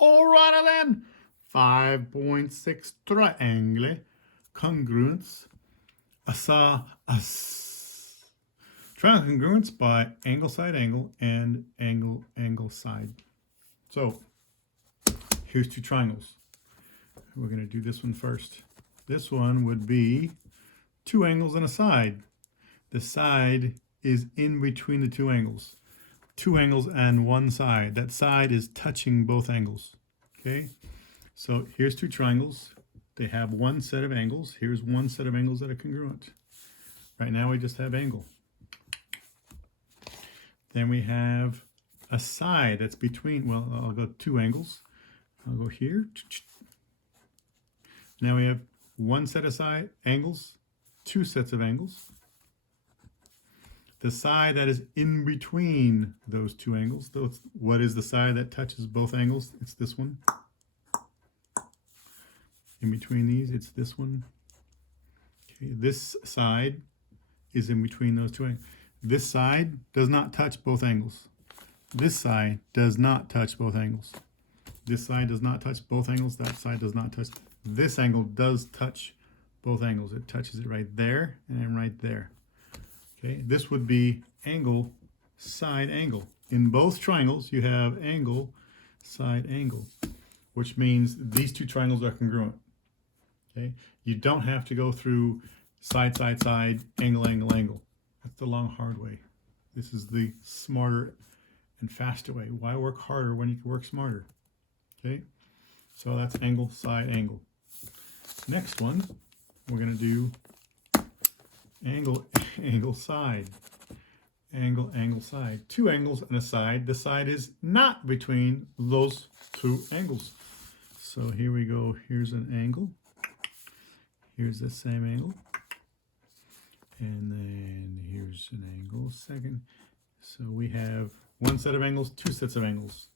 Alrighty then. 5.6 triangle. Congruence. ASA. Triangle congruence by angle side angle and angle side. So here's two triangles. We're going to do this one first. This one would be two angles and a side. The side is in between the two angles. Two angles and one side. That side is touching both angles. Okay? So here's two triangles. They have one set of angles. Here's one set of angles that are congruent. Right now we just have angle. Then we have a side that's between, well, I'll go two angles. I'll go here. Now we have one set of side angles, two sets of angles. The side that is in between those two angles, what is the side that touches both angles? It's this one. In between these, it's this one. Okay, this side is in between those two angles. This side does not touch both angles. This side does not touch both angles. This side does not touch both angles. That side does not touch. This angle does touch both angles. It touches it right there and right there. Okay, this would be angle, side, angle. In both triangles, you have angle, side, angle, which means these two triangles are congruent. Okay, you don't have to go through side, side, side, angle, angle, angle. That's the long, hard way. This is the smarter and faster way. Why work harder when you can work smarter? Okay, so that's angle, side, angle. Next one, we're going to do angle, angle, side. Angle, angle, side. Two angles and a side. The side is not between those two angles. So here we go. Here's an angle. Here's the same angle. And then here's an angle, second. So we have one set of angles, two sets of angles.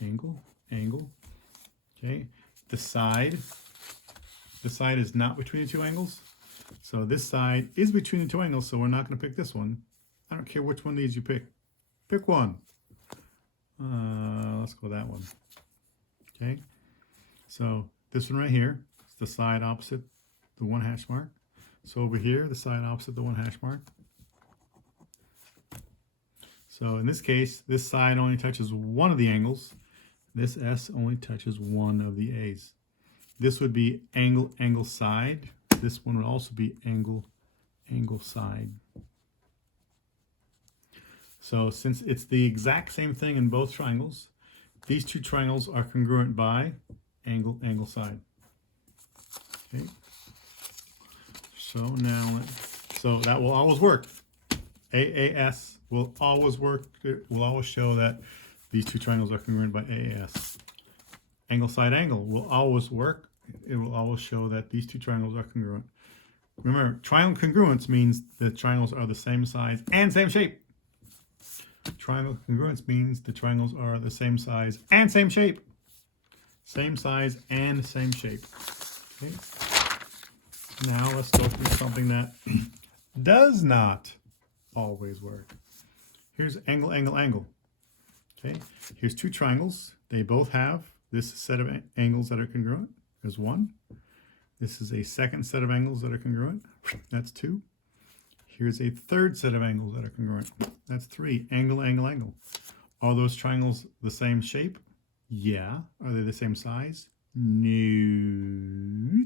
Angle, angle. Okay. The side is not between the two angles. So this side is between the two angles, so we're not going to pick this one. I don't care which one of these you pick. Pick one. Let's go that one. Okay. So this one right here is the side opposite the one hash mark. So over here, the side opposite the one hash mark. So in this case, this side only touches one of the angles. This S only touches one of the A's. This would be angle, angle, side. This one would also be angle, angle, side. So since it's the exact same thing in both triangles, these two triangles are congruent by angle, angle, side. Okay. So now, so that will always work. AAS will always work. It will always show that these two triangles are congruent by AAS. Angle, side, angle will always work. It will always show that these two triangles are congruent. Remember, triangle congruence means the triangles are the same size and same shape. Triangle congruence means the triangles are the same size and same shape. Same size and same shape. Okay. Now let's go through something that does not always work. Here's angle, angle, angle. Okay. Here's two triangles. They both have this set of angles that are congruent. There's one. This is a second set of angles that are congruent. That's two. Here's a third set of angles that are congruent. That's three. Angle, angle, angle. Are those triangles the same shape? Yeah. Are they the same size? No.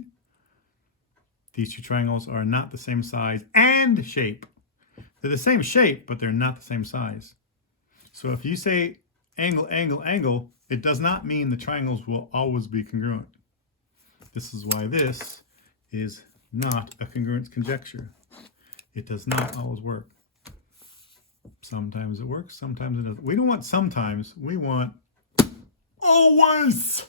These two triangles are not the same size and shape. They're the same shape, but they're not the same size. So if you say angle, angle, angle, it does not mean the triangles will always be congruent. This is why this is not a congruence conjecture. It does not always work. Sometimes it works, sometimes it doesn't. We don't want sometimes, we want always.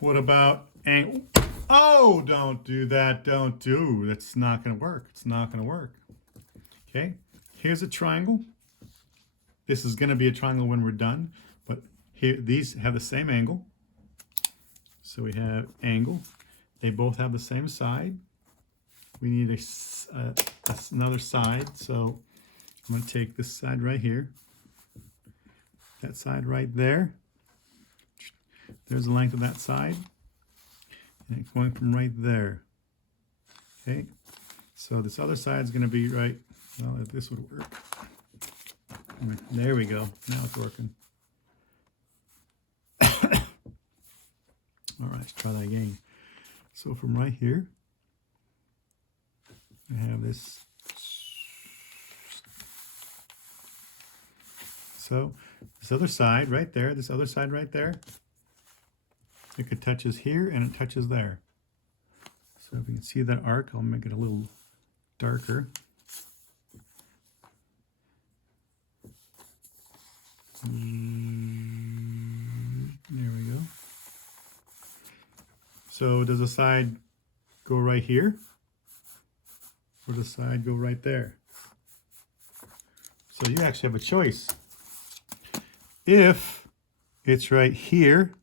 What about angle? Oh, don't do that, don't do. That's not going to work. It's not going to work. Okay, here's a triangle. This is going to be a triangle when we're done, but here these have the same angle. So we have angle. They both have the same side. We need another side. So I'm going to take this side right here. that side right there. There's the length of that side. And it's going from right there. Okay, so this other side is going to be right, well, if this would work. There we go. Now it's working. All right, let's try that again. So from right here, I have this. So this other side right there, this other side right there, it touches here and it touches there. So if you can see that arc, I'll make it a little darker. There we go. So does the side go right here? Or does the side go right there? So you actually have a choice. If it's right here,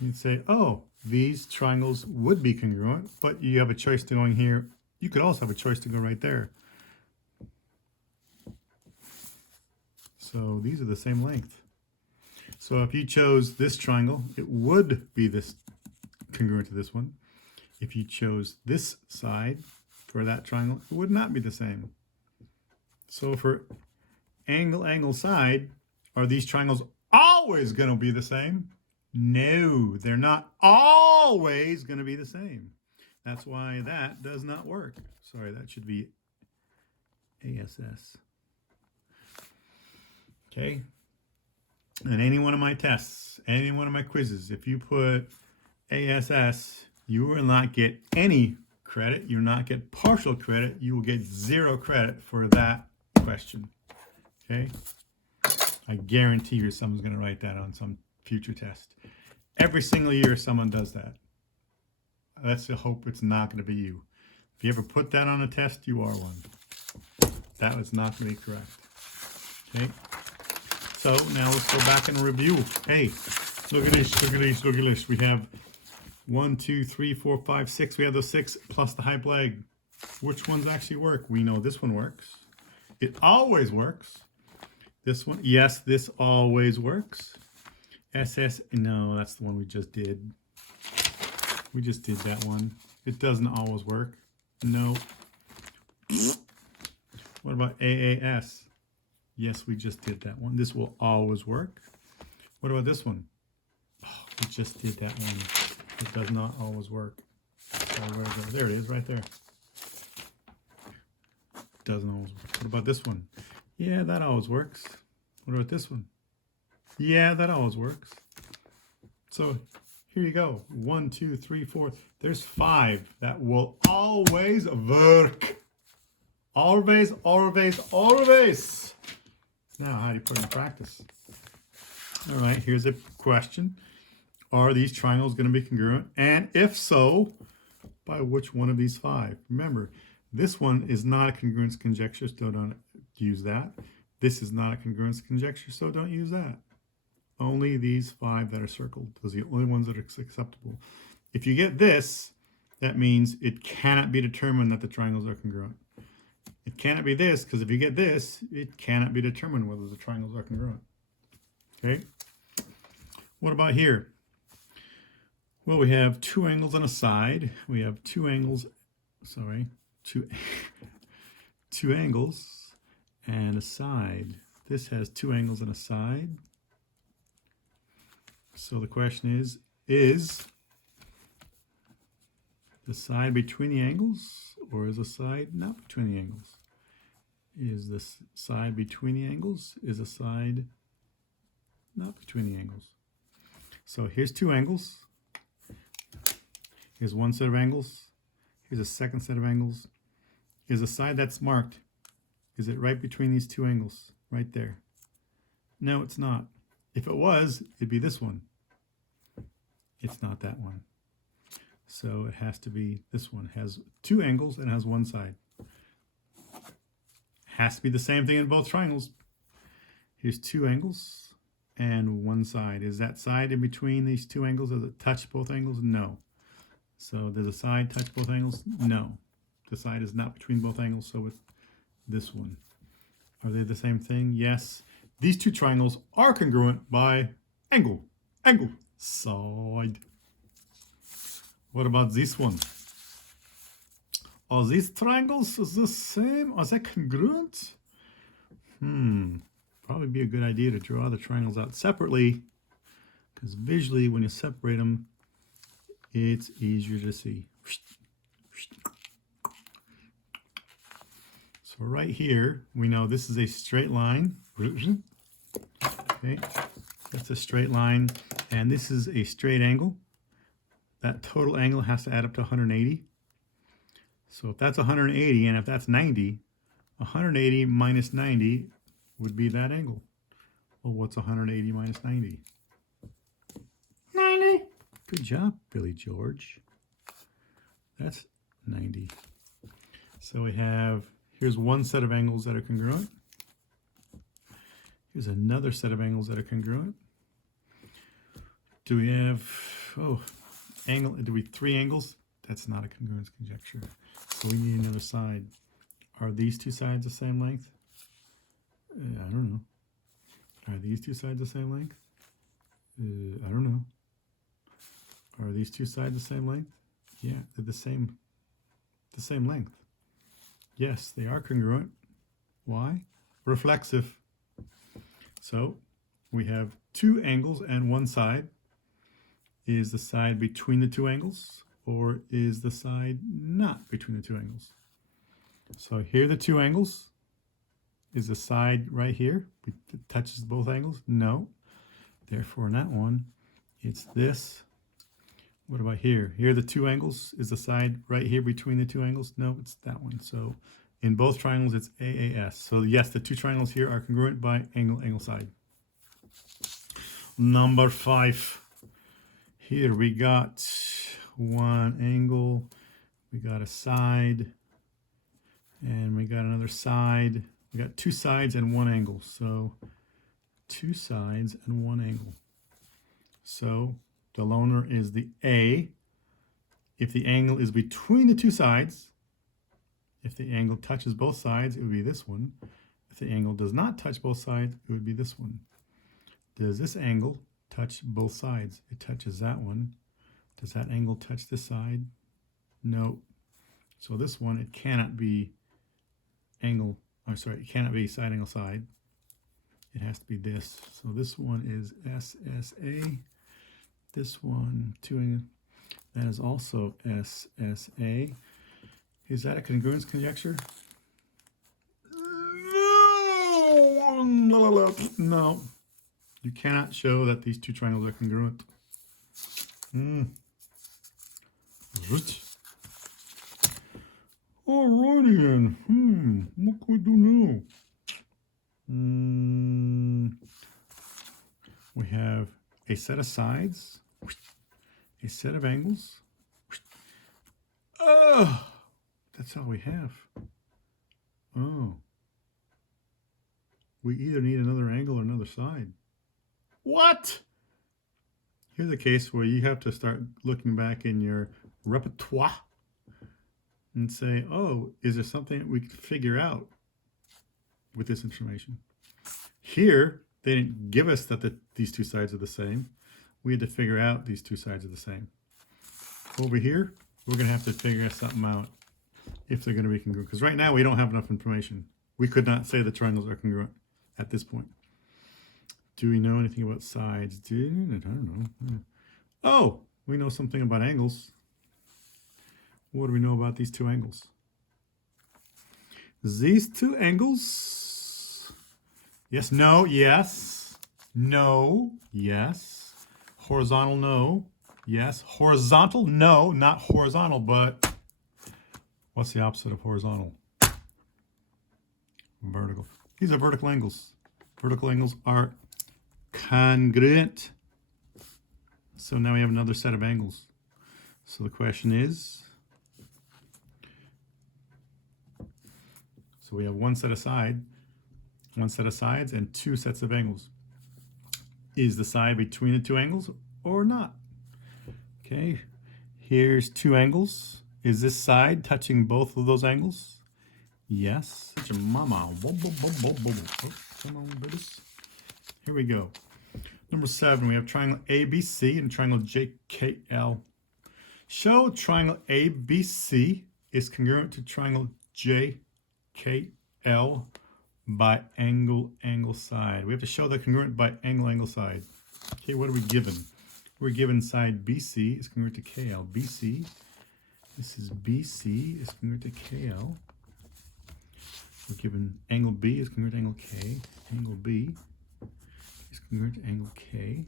you'd say, oh, these triangles would be congruent, but you have a choice to going here. You could also have a choice to go right there. So these are the same length. So if you chose this triangle, it would be this congruent to this one. If you chose this side for that triangle, it would not be the same. So for angle, side, are these triangles always going to be the same? No, they're not always going to be the same. That's why that does not work. Sorry, that should be ASS. Okay. And any one of my tests, any one of my quizzes, if you put ASS, you will not get any credit. You will not get partial credit. You will get 0 credit for that question. Okay? I guarantee you someone's going to write that on some future test. Every single year someone does that. Let's hope it's not going to be you. If you ever put that on a test, you are one. That was not going to be correct. Okay? So now let's go back and review. Hey, look at this, look at this, look at this. We have 1, 2, 3, 4, 5, 6. We have those 6 plus the hype leg. Which ones actually work? We know this one works. It always works. This one, yes, this always works. SS, no, that's the one we just did. We just did that one. It doesn't always work. No. What about AAS? Yes, we just did that one. This will always work. What about this one? Oh, we just did that one. It does not always work. So where is it? There it is, right there. Doesn't always work. What about this one? Yeah, that always works. What about this one? Yeah, that always works. So here you go. 1, 2, 3, 4. There's 5 that will always work. Always, always, always. Now, how do you put it in practice? All right, here's a question. Are these triangles going to be congruent? And if so, by which one of these 5? Remember, this one is not a congruence conjecture, so don't use that. This is not a congruence conjecture, so don't use that. Only these 5 that are circled. Those are the only ones that are acceptable. If you get this, that means it cannot be determined that the triangles are congruent. It cannot be this, because if you get this, it cannot be determined whether the triangles are congruent. Okay? What about here? Well, we have 2 angles on a side. We have 2 angles, two angles and a side. This has 2 angles and a side. So the question is the side between the angles, or is the side not between the angles? Is the side between the angles? Is the side not between the angles? So here's 2 angles. Here's one set of angles. Here's a second set of angles. Is the side that's marked, is it right between these 2 angles? Right there. No, it's not. If it was, it'd be this one. It's not that one. So it has to be this one. It has 2 angles and has 1 side. Has to be the same thing in both triangles. Here's 2 angles and 1 side. Is that side in between these 2 angles? Does it touch both angles? No. So does the side touch both angles? No. The side is not between both angles, so with this one. Are they the same thing? Yes. these two triangles are congruent by angle, side. What about this one? Are these triangles the same? Are they congruent? Probably be a good idea to draw the triangles out separately, because visually when you separate them, it's easier to see. So right here, we know this is a straight line. Okay, that's a straight line, and this is a straight angle. That total angle has to add up to 180. So if that's 180 and if that's 90, 180 minus 90 would be that angle. Well, what's 180 minus 90? 90. Good job, Billy George. That's 90. So we have, here's one set of angles that are congruent. Here's another set of angles that are congruent. Do we have, angle, do we 3 angles? That's not a congruence conjecture. So we need another side. Are these two sides the same length? I don't know. Are these two sides the same length? I don't know. Are these two sides the same length? Yeah, they're the same length. Yes, they are congruent. Why? Reflexive. So we have 2 angles and one side. Is the side between the 2 angles, or is the side not between the 2 angles? So here are the 2 angles. Is the side right here? It touches both angles? No. Therefore, in that one, it's this. What about here? Here are the 2 angles. Is the side right here between the 2 angles? No, it's that one. So in both triangles, it's AAS. So yes, the 2 triangles here are congruent by angle, side. Number 5. Here we got one angle, we got a side, and we got another side. We got 2 sides and 1 angle. So 2 sides and 1 angle. So the loner is the A. If the angle is between the 2 sides, if the angle touches both sides, it would be this one. If the angle does not touch both sides, it would be this one. Does this angle touch both sides? It touches that one. Does that angle touch this side? No. So this one, it cannot be it cannot be side angle side. It has to be this. So this one is SSA. This one, 2 angle, that is also SSA. Is that a congruence conjecture? No. You cannot show that these 2 triangles are congruent. Alrighty then. What can we do now? We have a set of sides, a set of angles. That's all we have. We either need another angle or another side. What? Here's a case where you have to start looking back in your repertoire and say, oh, is there something we could figure out with this information? Here, they didn't give us that these 2 sides are the same. We had to figure out these 2 sides are the same. Over here, we're going to have to figure something out if they're going to be congruent. Because right now, we don't have enough information. We could not say the triangles are congruent at this point. Do we know anything about sides? I don't know. Oh, we know something about angles. What do we know about these 2 angles? These 2 angles. Yes, no, yes. No, yes. Horizontal, no. Yes. Horizontal, no. Not horizontal, but what's the opposite of horizontal? Vertical. These are vertical angles. Vertical angles are congruent. So now we have another set of angles. So the question is, so we have one set of sides and 2 sets of angles. Is the side between the 2 angles or not? Okay, here's 2 angles. Is this side touching both of those angles? Yes. Such a mama. Oh, come on, British. Here we go. Number 7, we have triangle ABC and triangle JKL. Show triangle ABC is congruent to triangle JKL by angle side. We have to show the congruent by angle side. Okay, what are we given? We're given side BC is congruent to KL. BC, this is BC is congruent to KL. We're given angle B is congruent to angle K. Angle B is congruent to angle K.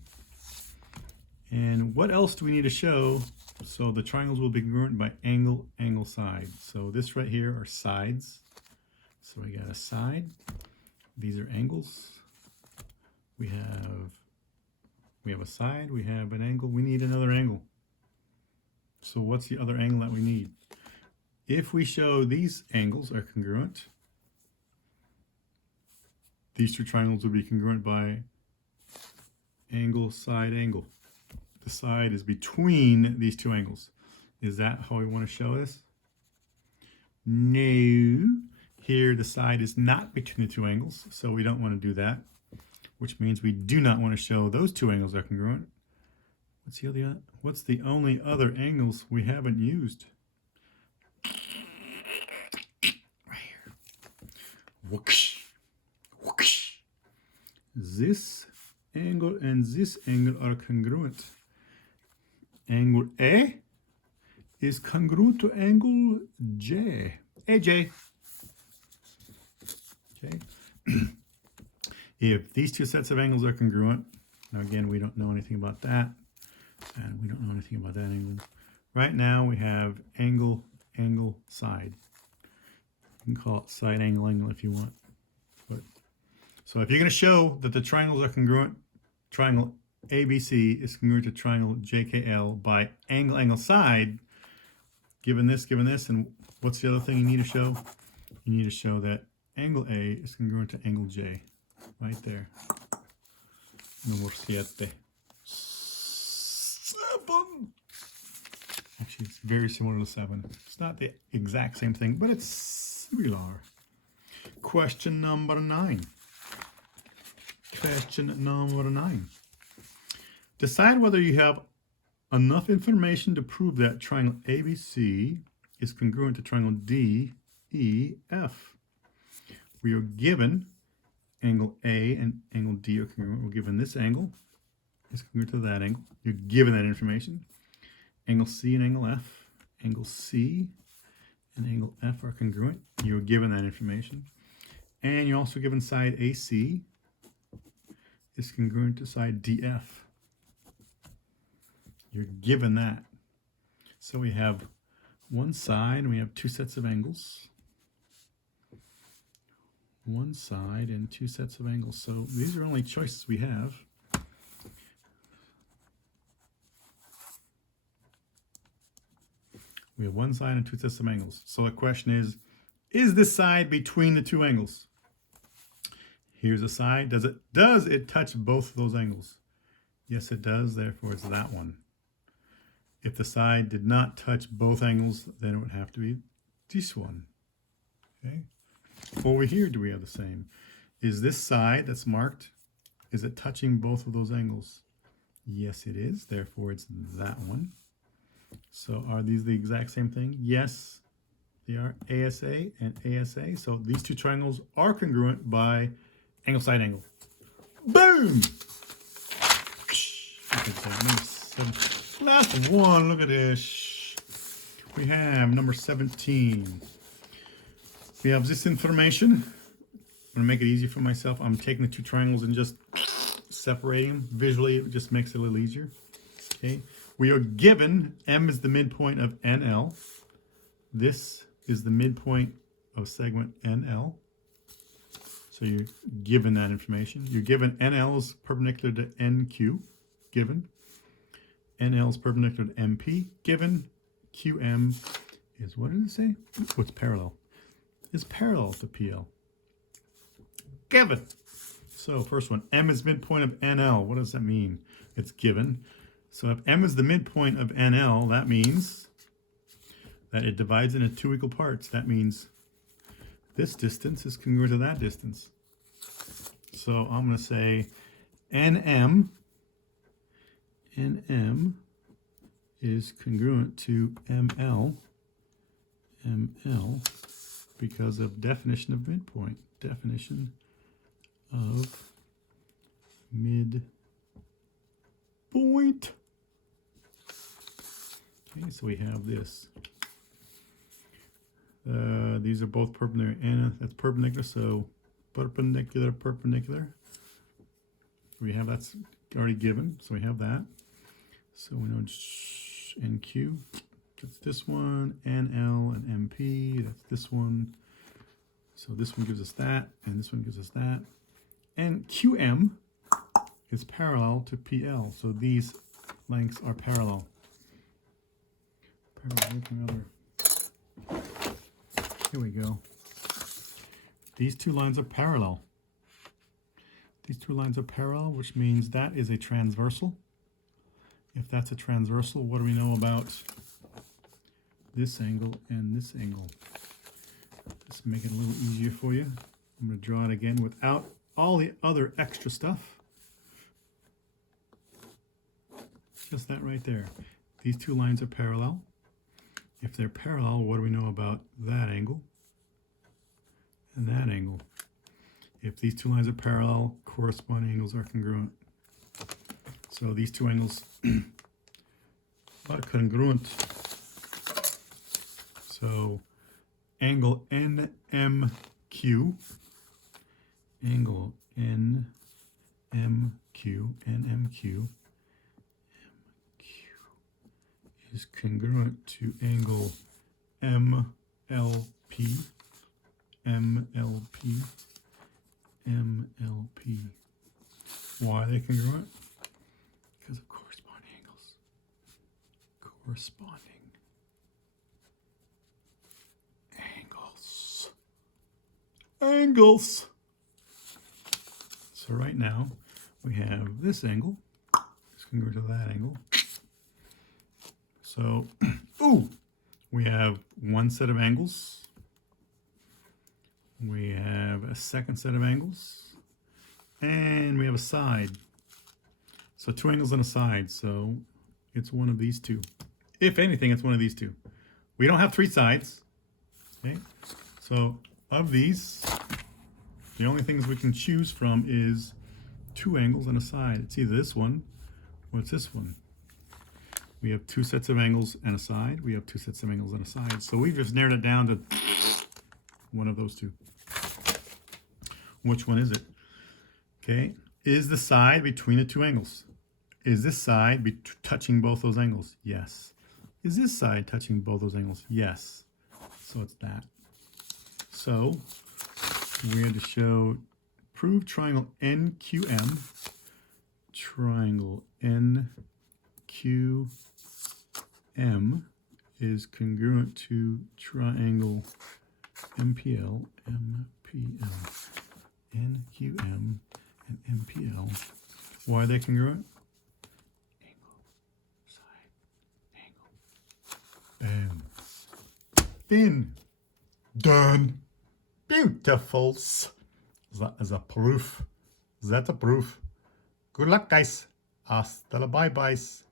And what else do we need to show? So the triangles will be congruent by angle side. So this right here are sides. So we got a side. These are angles. We have a side, we have an angle, we need another angle. So what's the other angle that we need? If we show these angles are congruent, these two triangles will be congruent by angle, side, angle. The side is between these two angles. Is that how we want to show this? No. Here the side is not between the two angles, so we don't want to do that, which means we do not want to show those two angles are congruent. What's the only other angles we haven't used? Right here. Whoosh. Whoosh. This angle and this angle are congruent. Angle A is congruent to angle J. AJ. Okay. If these two sets of angles are congruent, now again, we don't know anything about that, and we don't know anything about that angle. Right now, we have angle, side. You can call it side angle if you want. But so if you're going to show that the triangles are congruent, triangle ABC is congruent to triangle JKL by angle, side, given this, and what's the other thing you need to show? You need to show that angle A is congruent to angle J. Right there. Number 7. Actually, it's very similar to 7. It's not the exact same thing, but it's similar. Question number 9. Question number 9. Decide whether you have enough information to prove that triangle ABC is congruent to triangle DEF. We are given angle A and angle D are congruent. We're given this angle is congruent to that angle. You're given that information. Angle C and angle F. Angle C and angle F are congruent. You're given that information. And you're also given side AC is congruent to side DF. You're given that. So we have one side and we have two sets of angles. One side and two sets of angles. So these are only choices we have. We have one side and two sets of angles. So the question is this side between the two angles? Here's a side. Does it touch both of those angles? Yes, it does. Therefore, it's that one. If the side did not touch both angles, then it would have to be this one. Okay. Over here, do we have the same? Is this side that's marked, is it touching both of those angles? Yes, it is. Therefore, it's that one. So are these the exact same thing? Yes, they are. ASA and ASA. So these two triangles are congruent by angle, side, angle. Boom! Last one. Look at this. We have number 17. We have this information. I'm going to make it easy for myself. I'm taking the two triangles and just separating them. Visually, it just makes it a little easier. Okay. We are given M is the midpoint of NL. This is the midpoint of segment NL. So you're given that information. You're given NL is perpendicular to NQ. Given. NL is perpendicular to MP. Given. QM is, what did it say? Oh, it's parallel. Is parallel to PL. Given. So first one, M is midpoint of NL. What does that mean? It's given. So if M is the midpoint of NL, that means that it divides into two equal parts. That means this distance is congruent to that distance. So I'm going to say NM is congruent to ML because of definition of midpoint. Definition of midpoint. Okay, so we have this. These are both perpendicular, and that's perpendicular, so perpendicular, perpendicular. We have that's already given, so we have that. So we know NQ, that's this one, NL and MP, that's this one. So this one gives us that, and this one gives us that. And QM is parallel to PL, so these lengths are parallel. Here we go. These two lines are parallel. These two lines are parallel, which means that is a transversal. If that's a transversal, what do we know about this angle and this angle? Just make it a little easier for you. I'm going to draw it again without all the other extra stuff. Just that right there. These two lines are parallel. If they're parallel, what do we know about that angle and that angle? If these two lines are parallel, corresponding angles are congruent. So these two angles are congruent. So angle NMQ, angle NMQ is congruent to angle MLP. Why are they congruent? Because of corresponding angles. Corresponding angles. So right now we have this angle. It's congruent to that angle. So, we have one set of angles. We have a second set of angles. And we have a side. So two angles and a side. So it's one of these two. If anything, it's one of these two. We don't have three sides. Okay. So of these, the only things we can choose from is two angles and a side. It's either this one or it's this one. We have two sets of angles and a side. We have two sets of angles and a side. So we've just narrowed it down to one of those two. Which one is it? Okay. Is the side between the two angles? Is this side touching both those angles? Yes. Is this side touching both those angles? Yes. So it's that. So we had to show prove triangle NQM. Triangle NQM is congruent to triangle MPL, NQM, and MPL. Why are they congruent? Angle, side, angle. Bam. Then. Done. Beautiful. That is a proof. That's a proof. Good luck, guys. Hasta la bye-byes.